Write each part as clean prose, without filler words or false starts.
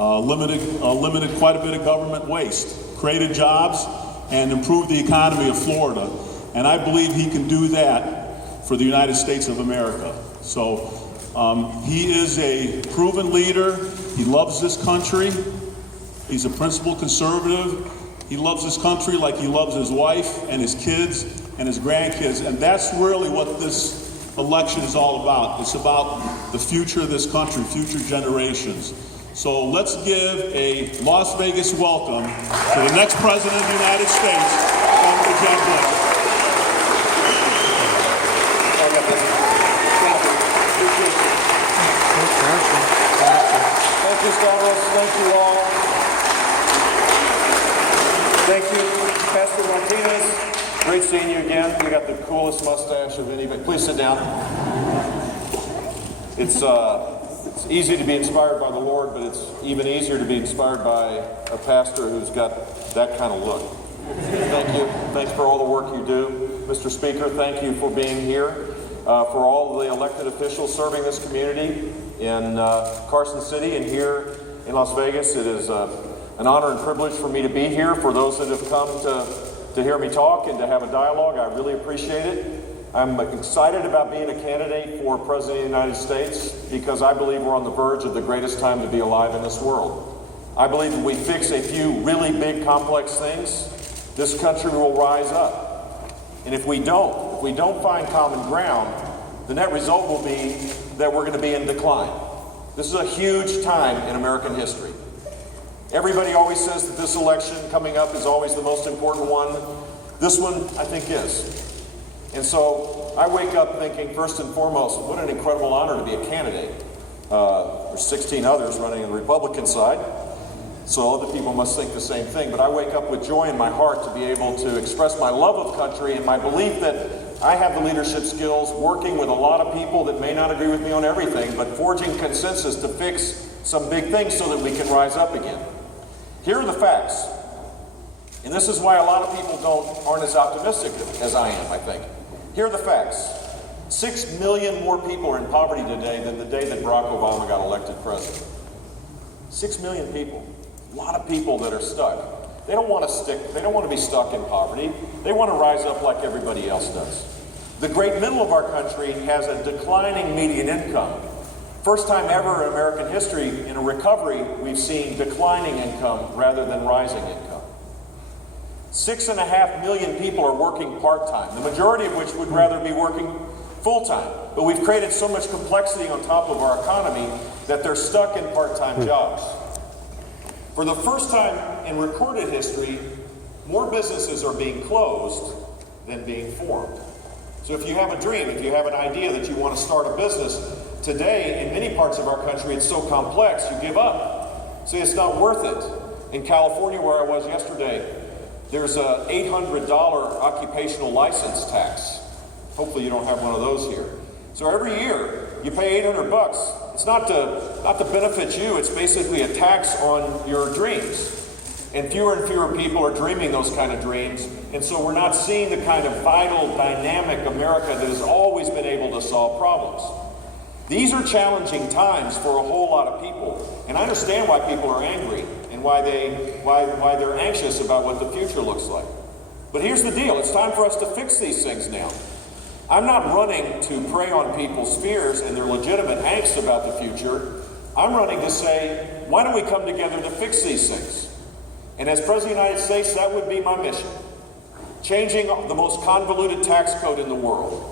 limited quite a bit of government waste, created jobs, and improved the economy of Florida. And I believe he can do that for the United States of America. So he is a proven leader. He loves this country. He's a principled conservative. He loves this country like he loves his wife and his kids and his grandkids. And that's really what this election is all about. It's about the future of this country, future generations. So let's give a Las Vegas welcome to the next president of the United States, Senator Jeb Bush. Thank you, Stavros. Thank you all. Thank you, Pastor Martinez. Great seeing you again. You got the coolest mustache of anybody. Please sit down. It's easy to be inspired by the Lord, but it's even easier to be inspired by a pastor who's got that kind of look. Thank you. Thanks for all the work you do. Mr. Speaker, thank you for being here. For all the elected officials serving this community in Carson City and here in Las Vegas, it is an honor and privilege for me to be here. For those that have come to hear me talk and to have a dialogue, I really appreciate it. I'm excited about being a candidate for President of the United States because I believe we're on the verge of the greatest time to be alive in this world. I believe if we fix a few really big, complex things, this country will rise up. And if we don't find common ground, the net result will be that we're going to be in decline. This is a huge time in American history. Everybody always says that this election coming up is always the most important one. This one, I think, is. And so I wake up thinking, first and foremost, what an incredible honor to be a candidate. There's 16 others running on the Republican side, so other people must think the same thing. But I wake up with joy in my heart to be able to express my love of country and my belief that I have the leadership skills, working with a lot of people that may not agree with me on everything, but forging consensus to fix some big things so that we can rise up again. Here are the facts. And this is why a lot of people aren't as optimistic as I am, I think. Here are the facts. 6 million more people are in poverty today than the day that Barack Obama got elected president. 6 million people. A lot of people that are stuck. They don't want to be stuck in poverty. They want to rise up like everybody else does. The great middle of our country has a declining median income. First time ever in American history, in a recovery, we've seen declining income rather than rising income. 6.5 million people are working part-time, the majority of which would rather be working full-time. But we've created so much complexity on top of our economy that they're stuck in part-time jobs. For the first time in recorded history, more businesses are being closed than being formed. So if you have a dream, if you have an idea that you want to start a business, today in many parts of our country it's so complex you give up. See, it's not worth it. In California, where I was yesterday, there's a $800 occupational license tax. Hopefully you don't have one of those here. So every year you pay $800. It's not to benefit you, it's basically a tax on your dreams. And fewer people are dreaming those kind of dreams. And so we're not seeing the kind of vital, dynamic America that has always been able to solve problems. These are challenging times for a whole lot of people. And I understand why people are angry and why they're anxious about what the future looks like. But here's the deal. It's time for us to fix these things now. I'm not running to prey on people's fears and their legitimate angst about the future. I'm running to say, why don't we come together to fix these things? And as President of the United States, that would be my mission. Changing the most convoluted tax code in the world.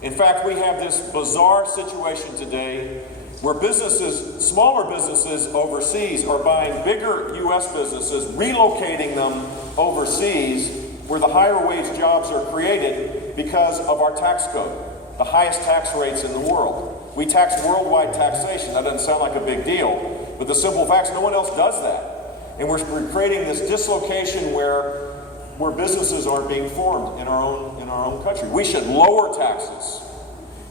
In fact, we have this bizarre situation today where businesses, smaller businesses overseas, are buying bigger U.S. businesses, relocating them overseas where the higher wage jobs are created because of our tax code, the highest tax rates in the world. We tax worldwide taxation. That doesn't sound like a big deal, but the simple fact is no one else does that. And we're creating this dislocation where businesses aren't being formed in our own country. We should lower taxes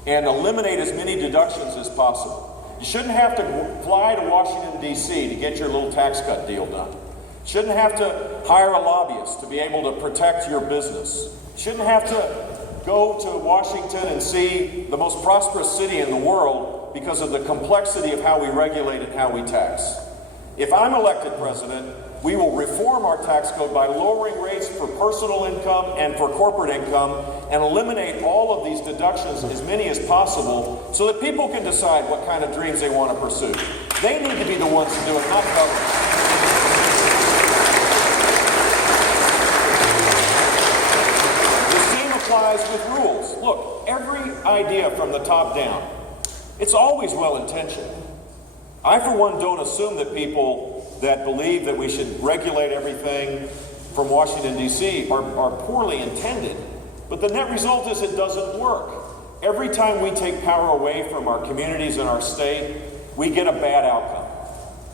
and eliminate as many deductions as possible. You shouldn't have to fly to Washington, D.C. to get your little tax cut deal done. You shouldn't have to hire a lobbyist to be able to protect your business. You shouldn't have to go to Washington and see the most prosperous city in the world because of the complexity of how we regulate and how we tax. If I'm elected president, we will reform our tax code by lowering rates for personal income and for corporate income and eliminate all of these deductions, as many as possible, so that people can decide what kind of dreams they want to pursue. They need to be the ones to do it, not government. The same applies with rules. Look, every idea from the top down, it's always well-intentioned. I, for one, don't assume that people that believe that we should regulate everything from Washington, D.C. are poorly intended. But the net result is it doesn't work. Every time we take power away from our communities and our state, we get a bad outcome.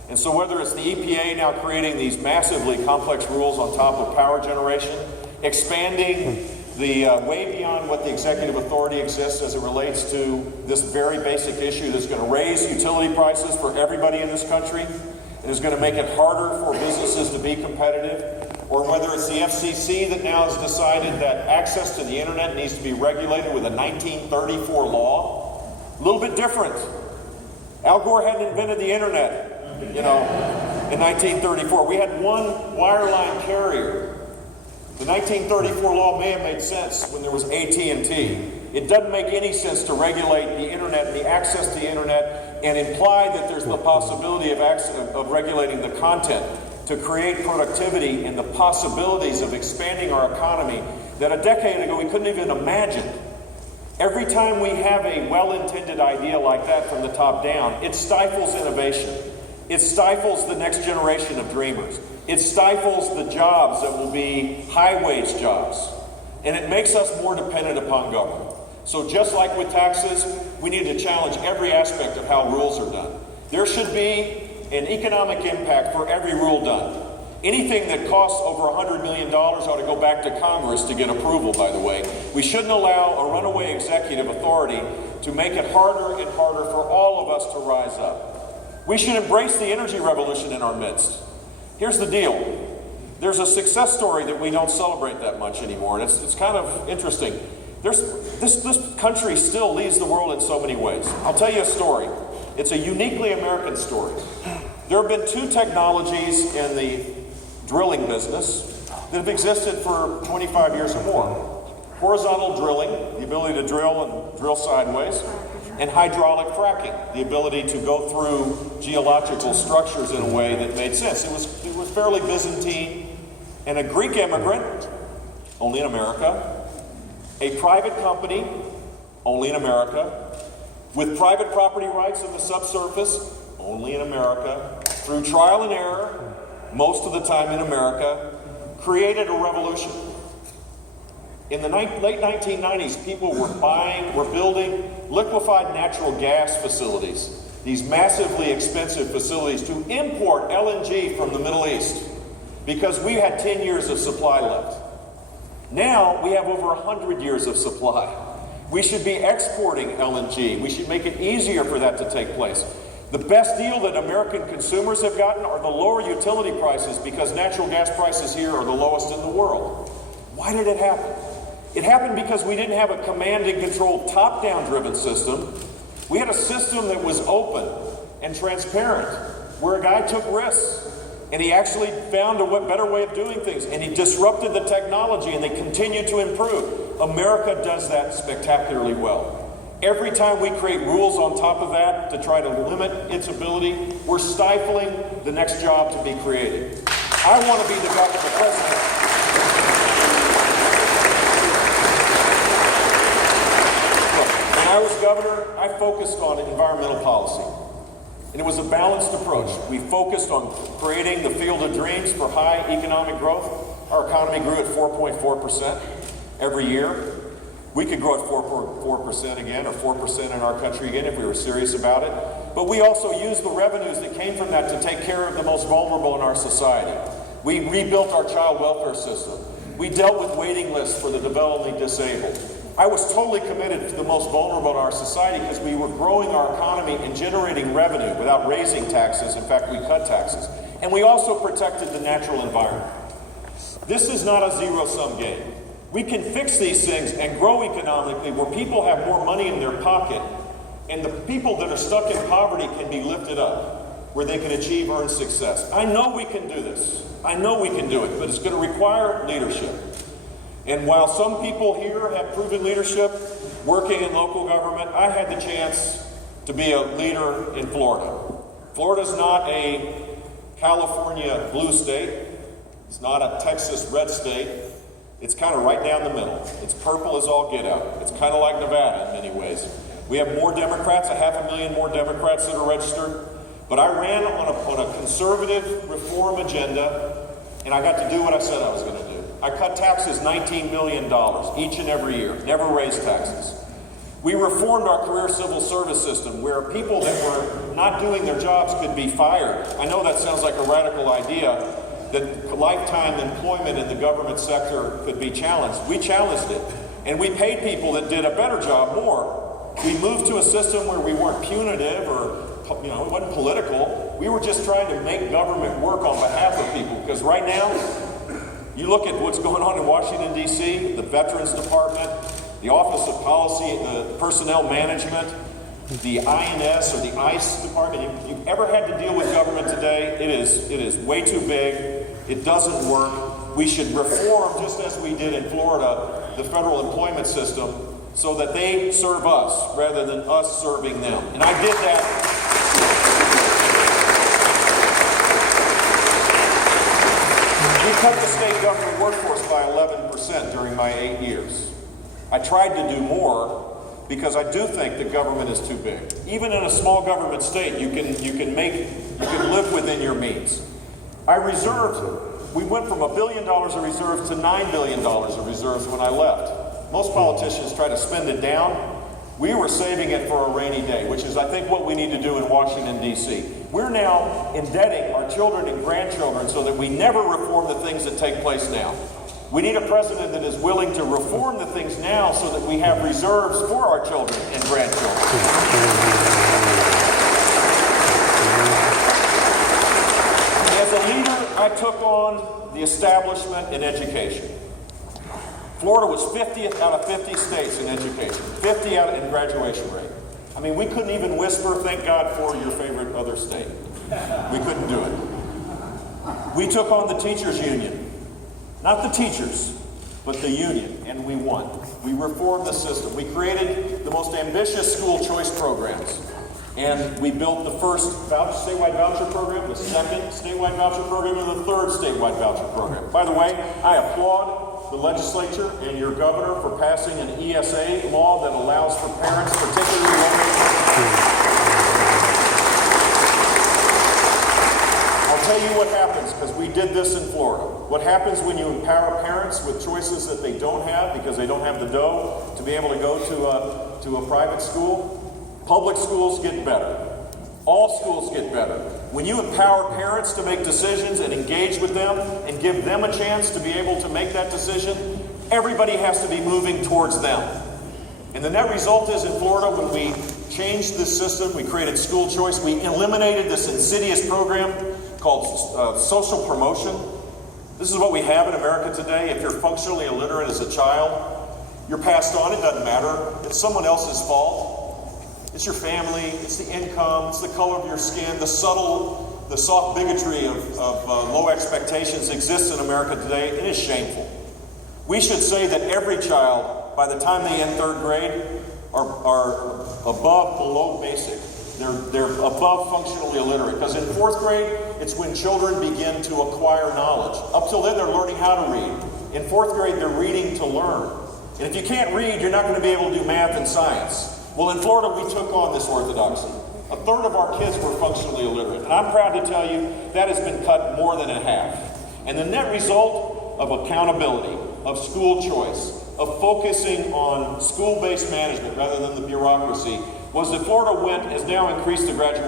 And so whether it's the EPA now creating these massively complex rules on top of power generation, expanding the way beyond what the executive authority exists as it relates to this very basic issue that's going to raise utility prices for everybody in this country and is going to make it harder for businesses to be competitive, or whether it's the FCC that now has decided that access to the internet needs to be regulated with a 1934 law. A little bit different. Al Gore hadn't invented the internet, in 1934. We had one wireline carrier. The 1934 law may have made sense when there was AT&T. It doesn't make any sense to regulate the internet and the access to the internet and imply that there's the possibility of regulating the content to create productivity and the possibilities of expanding our economy that a decade ago we couldn't even imagine. Every time we have a well-intended idea like that from the top down, it stifles innovation. It stifles the next generation of dreamers. It stifles the jobs that will be high-wage jobs. And it makes us more dependent upon government. So just like with taxes, we need to challenge every aspect of how rules are done. There should be an economic impact for every rule done. Anything that costs over $100 million ought to go back to Congress to get approval, by the way. We shouldn't allow a runaway executive authority to make it harder and harder for all of us to rise up. We should embrace the energy revolution in our midst. Here's the deal. There's a success story that we don't celebrate that much anymore, and it's kind of interesting. This country still leads the world in so many ways. I'll tell you a story. It's a uniquely American story. There have been two technologies in the drilling business that have existed for 25 years or more. Horizontal drilling, the ability to drill and drill sideways, and hydraulic fracking, the ability to go through geological structures in a way that made sense. It was fairly Byzantine, and a Greek immigrant, only in America, a private company, only in America, with private property rights in the subsurface, only in America, through trial and error, most of the time in America, created a revolution. In the late 1990s, people were building liquefied natural gas facilities, these massively expensive facilities to import LNG from the Middle East because we had 10 years of supply left. Now we have over 100 years of supply. We should be exporting LNG. We should make it easier for that to take place. The best deal that American consumers have gotten are the lower utility prices because natural gas prices here are the lowest in the world. Why did it happen? It happened because we didn't have a command and control top-down driven system. We had a system that was open and transparent, where a guy took risks and he actually found a better way of doing things, and he disrupted the technology and they continue to improve. America does that spectacularly well. Every time we create rules on top of that to try to limit its ability, we're stifling the next job to be created. I want to be the president. When I was governor, I focused on environmental policy. And it was a balanced approach. We focused on creating the field of dreams for high economic growth. Our economy grew at 4.4% every year. We could grow at 4.4% again, or 4% in our country again if we were serious about it. But we also used the revenues that came from that to take care of the most vulnerable in our society. We rebuilt our child welfare system. We dealt with waiting lists for the developmentally disabled. I was totally committed to the most vulnerable in our society because we were growing our economy and generating revenue without raising taxes. In fact, we cut taxes. And we also protected the natural environment. This is not a zero-sum game. We can fix these things and grow economically where people have more money in their pocket and the people that are stuck in poverty can be lifted up. where they can achieve earned success. I know we can do this. I know we can do it, but it's going to require leadership. And while some people here have proven leadership working in local government, I had the chance to be a leader in Florida. Florida's not a California blue state. It's not a Texas red state. It's kind of right down the middle. It's purple as all get out. It's kind of like Nevada in many ways. We have more Democrats, 500,000 more Democrats that are registered. But I ran on a conservative reform agenda, and I got to do what I said I was going to do. I cut taxes $19 billion each and every year, never raised taxes. We reformed our career civil service system where people that were not doing their jobs could be fired. I know that sounds like a radical idea, that lifetime employment in the government sector could be challenged. We challenged it, and we paid people that did a better job more. We moved to a system where we weren't punitive or, it wasn't political. We were just trying to make government work on behalf of people, because right now, you look at what's going on in Washington, D.C., the Veterans Department, the Office of Policy, the Personnel Management, the INS or the ICE Department. If you've ever had to deal with government today, it is way too big. It doesn't work. We should reform, just as we did in Florida, the federal employment system so that they serve us rather than us serving them. And I did that. We cut the state government workforce by 11% during my 8 years. I tried to do more because I do think the government is too big. Even in a small government state, you can live within your means. We went from $1 billion of reserves to $9 billion of reserves when I left. Most politicians try to spend it down. We were saving it for a rainy day, which is, I think, what we need to do in Washington, D.C. We're now indebting our children and grandchildren so that we never reform the things that take place now. We need a president that is willing to reform the things now so that we have reserves for our children and grandchildren. As a leader, I took on the establishment in education. Florida was 50th out of 50 states in education, 50 out in graduation rate. I mean, we couldn't even whisper, thank God for your favorite other state. We couldn't do it. We took on the teachers union. Not the teachers, but the union, and we won. We reformed the system. We created the most ambitious school choice programs, and we built the first statewide voucher program, the second statewide voucher program, and the third statewide voucher program. By the way, I applaud the legislature and your governor for passing an ESA law that allows for parents, particularly women. I'll tell you what happens, because we did this in Florida. What happens when you empower parents with choices that they don't have because they don't have the dough to be able to go to a private school? Public schools get better. All schools get better. When you empower parents to make decisions and engage with them and give them a chance to be able to make that decision, everybody has to be moving towards them. And the net result is, in Florida, when we changed this system, we created school choice, we eliminated this insidious program called social promotion. This is what we have in America today. If you're functionally illiterate as a child, you're passed on. It doesn't matter. It's someone else's fault. It's your family. It's the income. It's the color of your skin. The soft bigotry of low expectations exists in America today. It is shameful. We should say that every child, by the time they end third grade, are above below basic. They're above functionally illiterate. Because in fourth grade, it's when children begin to acquire knowledge. Up till then, they're learning how to read. In fourth grade, they're reading to learn. And if you can't read, you're not going to be able to do math and science. Well, in Florida, we took on this orthodoxy. A third of our kids were functionally illiterate. And I'm proud to tell you that has been cut more than in half. And the net result of accountability, of school choice, of focusing on school-based management rather than the bureaucracy, was that Florida has now increased the graduation